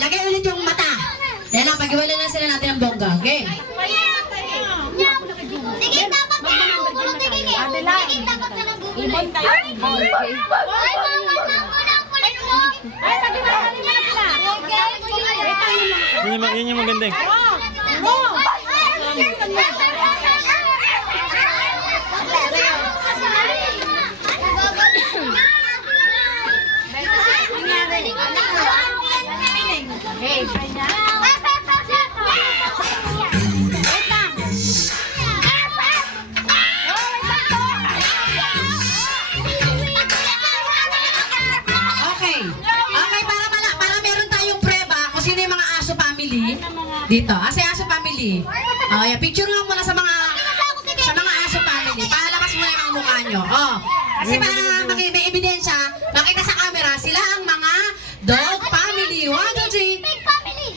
lagay ulit yung mata. Yan lang, pag-iwala na sila natin ng bongga. Game. Sige, dapat ka nang gugulo. Sige, dapat ka nang gugulo. Ibon kayo. Ay, mama, ang kulit mo. Ay, sabi mo na sila. Yun yung maganda eh. Para meron tayong preba kung sino yung mga aso family dito. Kasi aso family. Yeah, picture nga muna sa mga aso family. Palakas muna yung mga mukha nyo. Kasi para may ebidensya, makita sa camera, sila ang mga dog family. 1, 2, 3. Big family.